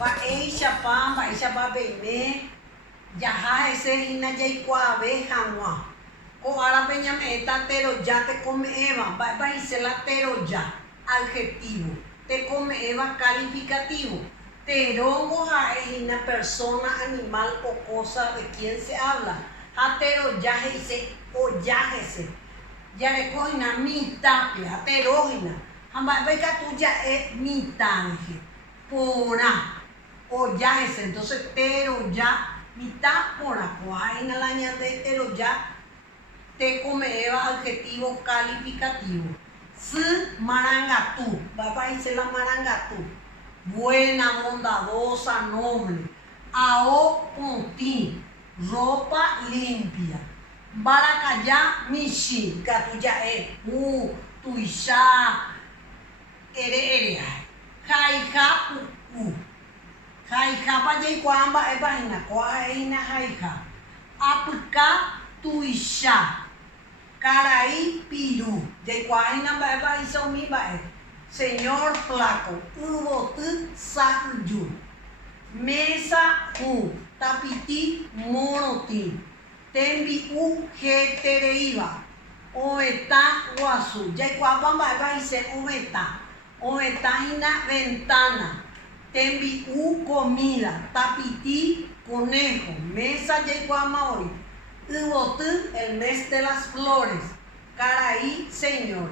Mba'éichapa peime jaha hese hína jaikuaave hag̃ua. Ko árape ñame'ẽta teroja tekome'ẽva, mba'épa la teroja, adjetivo, tekome'ẽva calificativo. Teróngo ha'ehína persona, animal o cosa de quien se habla. Ha teroja he'ise ojáhese. Jarekohína mitãpe, ha teróhína. Ha mba'épa ikatu ja'e mitãrehe, porã, ojáhese. Entonces teroja, mitã porã. Koha'éhína la ñande teroja, tekome'ẽva adjetivo calificativo. Sy marangatu, mba'épa la marangatu. Buena, bondadosa, noble. Ao poti, ropa limpia. Mbarakaja michi, katu ja'e, tuicha, ere. Haiha puku. Haihapa jaikuaa mba'épahína, koha'éhína haiha. Apyka tuicha. Karai piru. Jaikuaahína mba'épa umi mba'e. Señor flaco, yvoty sa'yju. Mesa tapiti morotĩ. Tembi'u hetereíva. Ovetã guasu. Jaikuaapa mba'épa ovetã. Ovetãhína ventana. Tembi'u comida. Tapiti conejo. Mesa jaikuaa maorí. Yvoty el mes de las flores. Karai señor.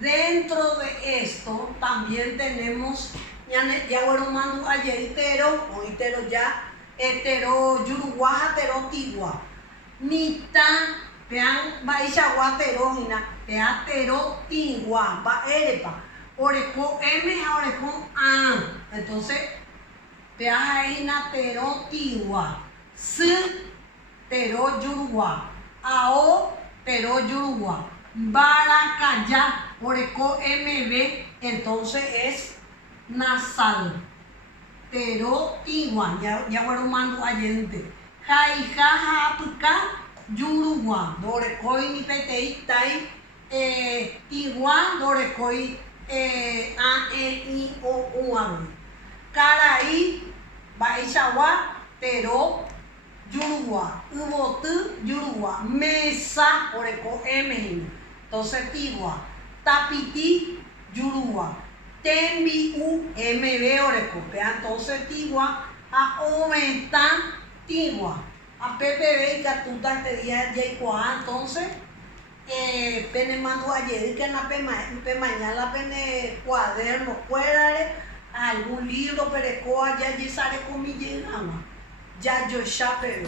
Dentro de esto también tenemos ya bueno mando ayer itero ya hetero yuruguaja tero tigua mitad pean baishagua tero hina pea tero tigua ba erepa oreco m oreco a. Entonces pea hina tero tigua s tero yurugua ao tero yurugua Barakaya, oreco MB, entonces es nasal. Tero tigua, ya bueno mando ayente. Jaijaja apka yurugua, dorekoi ni petei tai tigua, dorekoi a e i o u a. Karai baishawa tero yurugua, yvoty yurugua, mesa oreco m. Entonces tigua, tapiti yurugua, tembi'u mb oreco. Entonces tigua, a ovetã tigua, a ppb y catuta este día jaikuaa. Entonces pene mando ayer que na mañana pene cuaderno fuera algún libro perecoa ya yesare comillas ya yo ya pero